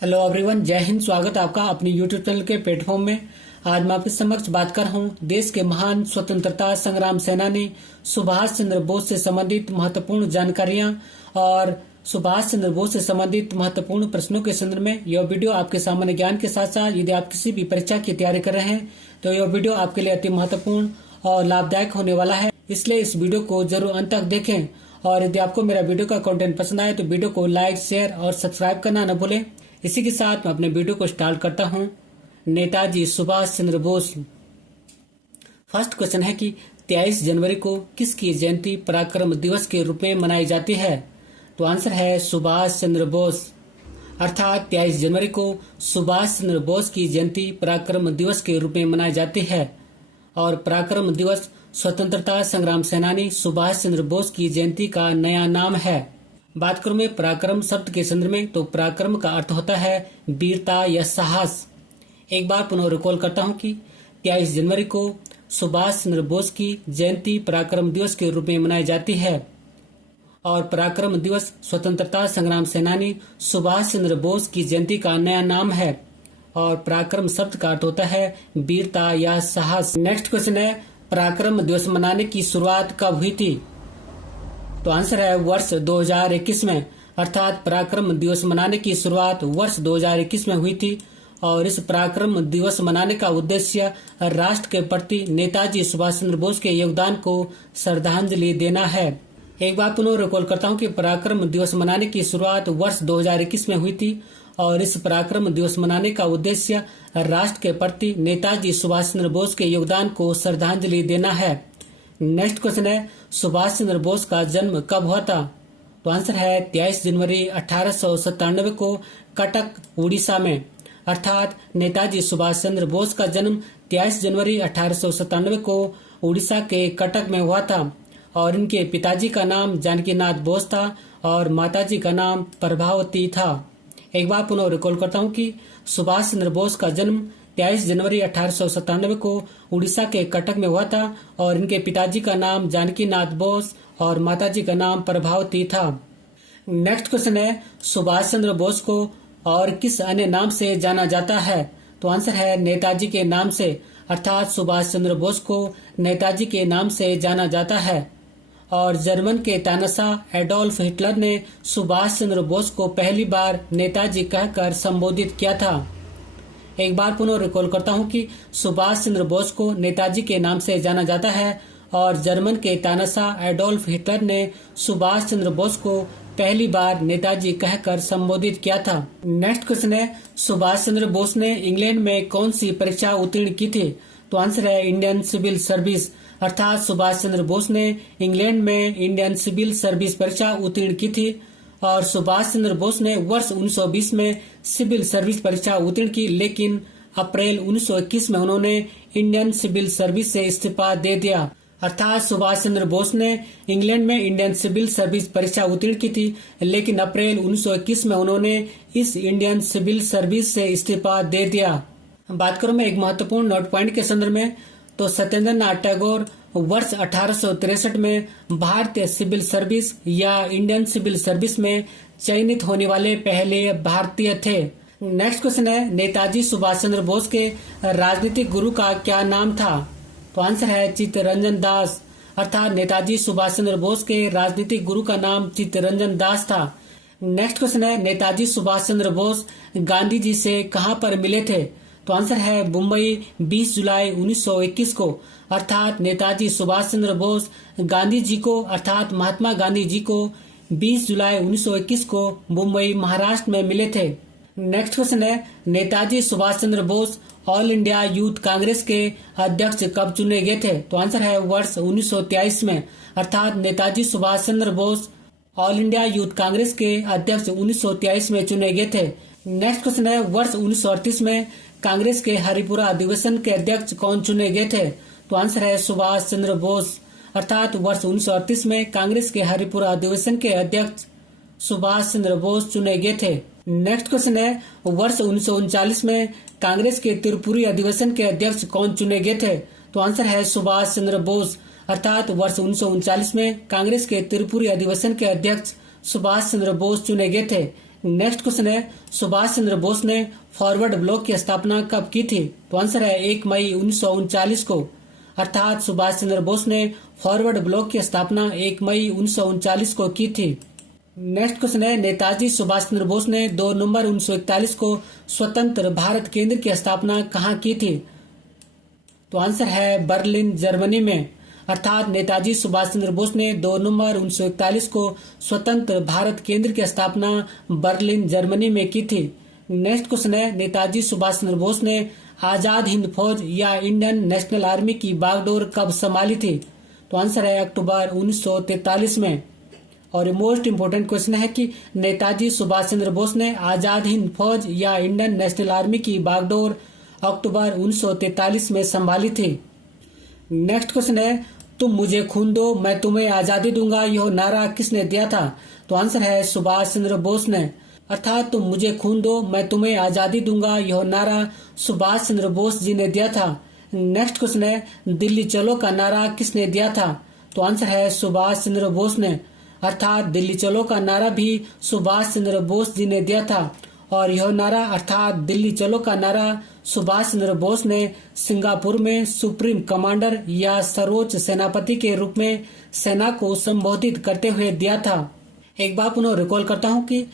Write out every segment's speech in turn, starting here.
Hello everyone, जय हिंद। स्वागत है आपका अपने यूट्यूब चैनल के प्लेटफॉर्म में। आज मैं आपके समक्ष बात कर रहा हूँ देश के महान स्वतंत्रता संग्राम सेनानी सुभाष चंद्र बोस से संबंधित महत्वपूर्ण जानकारियां और सुभाष चंद्र बोस से संबंधित महत्वपूर्ण प्रश्नों के संदर्भ में यह वीडियो आपके सामान्य ज्ञान के साथ साथ यदि आप किसी भी परीक्षा की तैयारी कर रहे हैं तो यह वीडियो आपके लिए अति महत्वपूर्ण और लाभदायक होने वाला है। इसलिए इस वीडियो को जरूर अंत तक देखें और यदि आपको मेरा वीडियो का कंटेंट पसंद आए तो वीडियो को लाइक, शेयर और सब्सक्राइब करना न भूलें। इसी के साथ मैं अपने वीडियो को स्टार्ट करता हूं। नेताजी सुभाष चंद्र बोस। फर्स्ट क्वेश्चन है कि 23 जनवरी को किसकी जयंती पराक्रम दिवस के रूप में मनाई जाती है? तो आंसर है सुभाष चंद्र बोस। अर्थात 23 जनवरी को सुभाष चंद्र बोस की जयंती पराक्रम दिवस के रूप में मनाई जाती है और पराक्रम दिवस स्वतंत्रता संग्राम सेनानी सुभाष चंद्र बोस की जयंती का नया नाम है। बात करूं मैं पराक्रम शब्द के संदर्भ में तो पराक्रम का अर्थ होता है वीरता या साहस। एक बार पुनः रिकॉल करता हूं कि 23 जनवरी को सुभाष चंद्र बोस की जयंती पराक्रम दिवस के रूप में मनाई जाती है और पराक्रम दिवस स्वतंत्रता संग्राम सेनानी सुभाष चंद्र बोस की जयंती का नया नाम है और पराक्रम शब्द का अर्थ होता है वीरता या साहस। नेक्स्ट क्वेश्चन है पराक्रम दिवस मनाने की शुरुआत कब हुई थी? तो आंसर है वर्ष 2021 में। अर्थात पराक्रम दिवस मनाने की शुरुआत वर्ष 2021 में हुई थी और इस पराक्रम दिवस मनाने का उद्देश्य राष्ट्र के प्रति नेताजी सुभाष चंद्र बोस के योगदान को श्रद्धांजलि देना है। एक बार पुनः रिकॉल करता हूं कि पराक्रम दिवस मनाने की शुरुआत वर्ष 2021 में हुई थी और इस पराक्रम दिवस मनाने का उद्देश्य राष्ट्र के प्रति नेताजी सुभाष चंद्र बोस के योगदान को श्रद्धांजलि देना है। नेक्स्ट क्वेश्चन है सुभाष चंद्र बोस का जन्म कब हुआ था? तो आंसर है 23 जनवरी 1897 को कटक उड़ीसा में। अर्थात नेताजी सुभाष चंद्र बोस का जन्म 23 जनवरी 1897 को उड़ीसा के कटक में हुआ था और इनके पिताजी का नाम जानकीनाथ बोस था और माताजी का नाम प्रभावती था। एक बार पुनः रिकॉल करता हूँ कि सुभाष चंद्र बोस का जन्म 23 जनवरी 1897 को उड़ीसा के कटक में हुआ था और इनके पिताजी का नाम जानकीनाथ बोस और माताजी का नाम प्रभावती था। नेक्स्ट क्वेश्चन है सुभाष चंद्र बोस को और किस अन्य नाम से जाना जाता है? तो आंसर है नेताजी के नाम से। अर्थात सुभाष चंद्र बोस को नेताजी के नाम से जाना जाता है और जर्मन के तानाशाह एडोल्फ हिटलर ने सुभाष चंद्र बोस को पहली बार नेताजी कहकर संबोधित किया था। एक बार पुनः रिकॉल करता हूं कि सुभाष चंद्र बोस को नेताजी के नाम से जाना जाता है और जर्मन के तानाशाह एडोल्फ हिटलर ने सुभाष चंद्र बोस को पहली बार नेताजी कहकर संबोधित किया था। नेक्स्ट क्वेश्चन है सुभाष चंद्र बोस ने इंग्लैंड में कौन सी परीक्षा उत्तीर्ण की थी? तो आंसर है इंडियन सिविल सर्विस। अर्थात सुभाष चंद्र बोस ने इंग्लैंड में इंडियन सिविल सर्विस परीक्षा उत्तीर्ण की थी और सुभाष चंद्र बोस ने वर्ष 1920 में सिविल सर्विस परीक्षा उत्तीर्ण की, लेकिन अप्रैल 1921 में उन्होंने इंडियन सिविल सर्विस से इस्तीफा दे दिया। अर्थात सुभाष चंद्र बोस ने इंग्लैंड में इंडियन सिविल सर्विस परीक्षा उत्तीर्ण की थी, लेकिन अप्रैल 1921 में उन्होंने इस इंडियन सिविल सर्विस से इस्तीफा दे दिया। बात करूं मैं एक महत्वपूर्ण नोट पॉइंट के संदर्भ में तो सत्येंद्रनाथ टैगोर वर्ष 1863 में भारतीय सिविल सर्विस या इंडियन सिविल सर्विस में चयनित होने वाले पहले भारतीय थे। नेक्स्ट क्वेश्चन है नेताजी सुभाष चंद्र बोस के राजनीतिक गुरु का क्या नाम था? तो आंसर है चित्तरंजन दास। अर्थात नेताजी सुभाष चंद्र बोस के राजनीतिक गुरु का नाम चित्तरंजन दास था। नेक्स्ट क्वेश्चन है नेताजी सुभाष चंद्र बोस गांधी जी से कहां पर मिले थे? तो आंसर है मुंबई 20 जुलाई 1921 को। अर्थात नेताजी सुभाष चंद्र बोस गांधी जी को अर्थात महात्मा गांधी जी को 20 जुलाई 1921 को मुंबई महाराष्ट्र में मिले थे। नेक्स्ट क्वेश्चन है Netaji Subhash Chandra Bose all India youth Congress के अध्यक्ष कब चुने गए थे? तो आंसर है वर्ष 1923 में। अर्थात Netaji Subhash Chandra Bose all India youth Congress के अध्यक्ष 1923 में चुने गए थे। नेक्स्ट क्वेश्चन है वर्ष 1938 में कांग्रेस के हरिपुरा अधिवेशन के अध्यक्ष कौन चुने गए थे? तो आंसर है सुभाष चंद्र बोस। अर्थात वर्ष 1938 में कांग्रेस के हरिपुरा अधिवेशन के अध्यक्ष सुभाष चंद्र बोस चुने गए थे। नेक्स्ट क्वेश्चन है वर्ष 1939 में कांग्रेस के त्रिपुरी अधिवेशन के अध्यक्ष कौन चुने गए थे? तो आंसर है सुभाष चंद्र बोस। अर्थात वर्ष 1939 में कांग्रेस के त्रिपुरी अधिवेशन के अध्यक्ष सुभाष चंद्र बोस चुने गए थे। नेक्स्ट क्वेश्चन है सुभाष चंद्र बोस ने फॉरवर्ड ब्लॉक की स्थापना कब की थी? तो आंसर है 1 मई 1939 को। अर्थात सुभाष चंद्र बोस ने फॉरवर्ड ब्लॉक की स्थापना 1 मई 1939 को की थी। नेक्स्ट क्वेश्चन है नेताजी सुभाष चंद्र बोस ने 2 नवंबर 1941 को स्वतंत्र भारत केंद्र की स्थापना कहाँ की थी? तो आंसर है बर्लिन, जर्मनी में। अर्थात नेताजी सुभाष चंद्र बोस ने 2 नवंबर 1941 को स्वतंत्र भारत केंद्र की स्थापना बर्लिन, जर्मनी में की थी। नेक्स्ट क्वेश्चन है नेताजी सुभाष चंद्र बोस ने आजाद हिंद फौज या इंडियन नेशनल आर्मी की बागडोर कब संभाली थी? तो आंसर है अक्टूबर 1943 में। और मोस्ट इम्पोर्टेंट क्वेश्चन है कि नेताजी सुभाष चंद्र बोस ने आजाद हिंद फौज या इंडियन नेशनल आर्मी की बागडोर अक्टूबर 1943 में संभाली थी। नेक्स्ट क्वेश्चन है तुम मुझे खून दो मैं तुम्हें आजादी दूंगा, यह नारा किसने दिया था? तो आंसर है सुभाष चंद्र बोस ने। अर्थात तुम मुझे खून दो मैं तुम्हें आजादी दूंगा, यह नारा सुभाष चंद्र बोस जी ने दिया था। नेक्स्ट क्वेश्चन है दिल्ली चलो का नारा किसने दिया था? तो आंसर है सुभाष चंद्र बोस ने। अर्थात दिल्ली चलो का नारा भी सुभाष चंद्र बोस जी ने दिया था। और यह नारा अर्थात दिल्ली चलो का नारा सुभाष चंद्र बोस ने सिंगापुर में सुप्रीम कमांडर या सर्वोच्च सेनापति के रूप में सेना को संबोधित करते हुए दिया था। एक बार पुनः रिकॉल करता हूं कि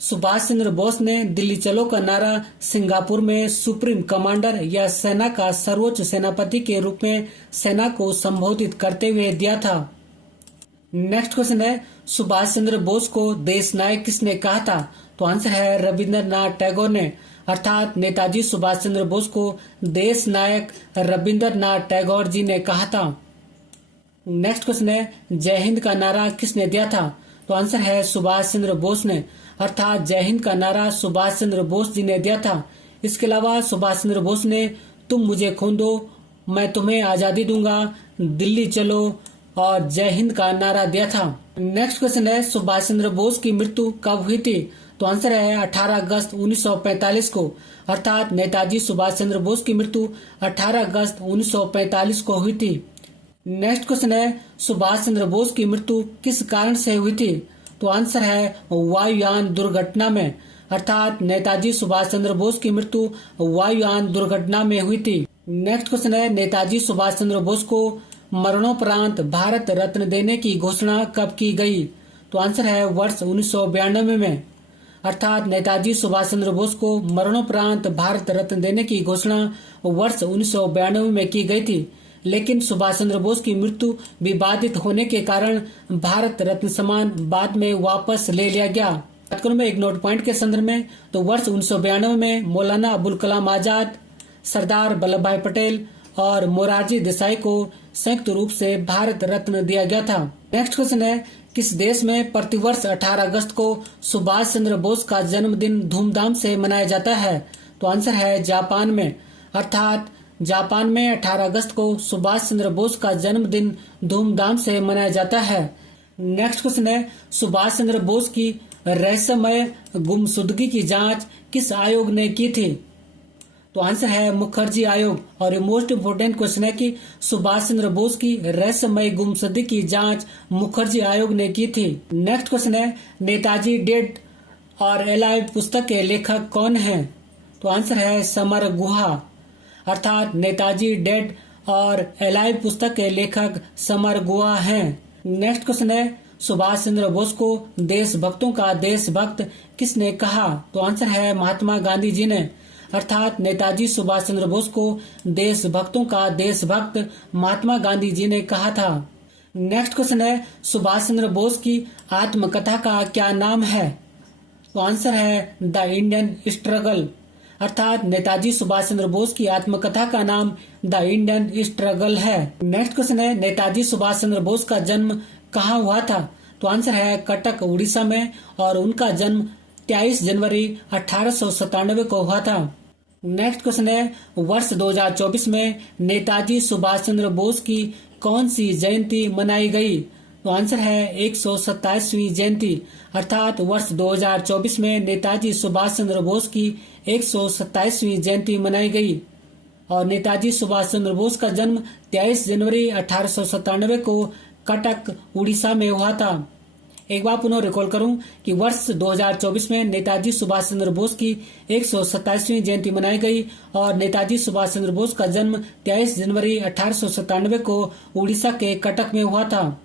सुभाष चंद्र बोस ने दिल्ली चलो का नारा सिंगापुर में सुप्रीम कमांडर या सेना का सर्वोच्च सेनापति के रूप में सेना को संबोधित करते हुए दिया था। नेक्स्ट क्वेश्चन है सुभाष चंद्र बोस को देश नायक किसने कहा था? तो आंसर है रविंद्रनाथ टैगोर ने। अर्थात नेताजी सुभाष चंद्र बोस को देश नायक रविंद्रनाथ टैगोर जी ने कहा था। नेक्स्ट क्वेश्चन है जय हिंद का नारा किसने दिया था? तो आंसर है सुभाष चंद्र बोस ने। अर्थात जय हिंद का नारा सुभाष चंद्र बोस जी ने दिया था। इसके अलावा सुभाष चंद्र बोस ने तुम मुझे खून दो मैं तुम्हें आजादी दूंगा, दिल्ली चलो और जय हिंद का नारा दिया था। नेक्स्ट क्वेश्चन है सुभाष चंद्र बोस की मृत्यु कब हुई थी? तो आंसर है 18 अगस्त 1945 को। अर्थात नेताजी सुभाष चंद्र बोस की मृत्यु 18 अगस्त 1945 को हुई थी। नेक्स्ट क्वेश्चन है सुभाष चंद्र बोस की मृत्यु किस कारण से हुई थी? तो आंसर है वायुयान दुर्घटना में। अर्थात नेताजी सुभाष चंद्र बोस की मृत्यु वायुयान दुर्घटना में हुई थी। नेक्स्ट क्वेश्चन है नेताजी सुभाष चंद्र बोस को मरणोपरांत भारत रत्न देने की घोषणा कब की गई? तो आंसर है वर्ष 1992 में। अर्थात नेताजी सुभाष चंद्र बोस को मरणोपरांत भारत रत्न देने की घोषणा वर्ष 1992 में की गई थी। लेकिन सुभाष चंद्र बोस की मृत्यु विवादित होने के कारण भारत रत्न सम्मान बाद में वापस ले लिया गया। कार्यक्रम में एक नोट पॉइंट के संदर्भ में तो वर्ष 1992 में मौलाना अबुल कलाम आजाद, सरदार वल्लभ भाई पटेल और मोरारजी देसाई को संयुक्त रूप से भारत रत्न दिया गया था। नेक्स्ट क्वेश्चन है किस देश में प्रतिवर्ष 18 अगस्त को सुभाष चंद्र बोस का जन्मदिन धूमधाम से मनाया जाता है? तो आंसर है जापान में। अर्थात जापान में 18 अगस्त को सुभाष चंद्र बोस का जन्मदिन धूमधाम से मनाया जाता है। नेक्स्ट क्वेश्चन है सुभाष चंद्र बोस की रहस्यमय गुमशुदगी की जांच किस आयोग ने की थी? तो आंसर है मुखर्जी आयोग। और मोस्ट इम्पोर्टेंट क्वेश्चन है कि सुभाष चंद्र बोस की रहस्यमय गुमशुदगी की जांच मुखर्जी आयोग ने की थी। नेक्स्ट क्वेश्चन है नेताजी डेड और एलाइव पुस्तक के लेखक कौन हैं? तो आंसर है समर गुहा। अर्थात नेताजी डेड और एलाइव पुस्तक के लेखक समर गुहा हैं। नेक्स्ट क्वेश्चन है सुभाष चंद्र बोस को देशभक्तों का देशभक्त किसने कहा? तो आंसर है महात्मा गांधी जी ने। अर्थात नेताजी सुभाष चंद्र बोस को देशभक्तों का देशभक्त महात्मा गांधी जी ने कहा था। नेक्स्ट क्वेश्चन है सुभाष चंद्र बोस की आत्मकथा का क्या नाम है? तो आंसर है द इंडियन स्ट्रगल। अर्थात नेताजी सुभाष चंद्र बोस की आत्मकथा का नाम द इंडियन स्ट्रगल है। नेक्स्ट क्वेश्चन है नेताजी सुभाष चंद्र बोस का जन्म कहाँ हुआ था? तो आंसर है कटक, उड़ीसा में और उनका जन्म 23 जनवरी 1897 को हुआ था। नेक्स्ट क्वेश्चन है वर्ष 2024 में नेताजी सुभाष चंद्र बोस की कौन सी जयंती मनाई गई? तो आंसर है 127वीं जयंती। अर्थात वर्ष 2024 में नेताजी सुभाष चंद्र बोस की 127वीं जयंती मनाई गई। और नेताजी सुभाष चंद्र बोस का जन्म 23 जनवरी 1897 को कटक, उड़ीसा में हुआ था। एक बार पुनः रिकॉल करूं कि वर्ष 2024 में नेताजी सुभाष चंद्र बोस की 127वीं जयंती मनाई गई और नेताजी सुभाष चंद्र बोस का जन्म 23 जनवरी 1897 को उड़ीसा के कटक में हुआ था।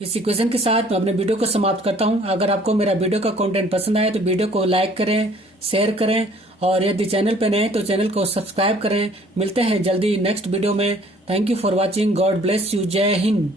इस इक्वेशन के साथ मैं अपने वीडियो को समाप्त करता हूं। अगर आपको मेरा वीडियो का कंटेंट पसंद आए तो वीडियो को लाइक करें, शेयर करें और यदि चैनल पर नए हैं तो चैनल को सब्सक्राइब करें। मिलते हैं जल्दी नेक्स्ट वीडियो में। Thank you for watching. God bless you. जय हिंद।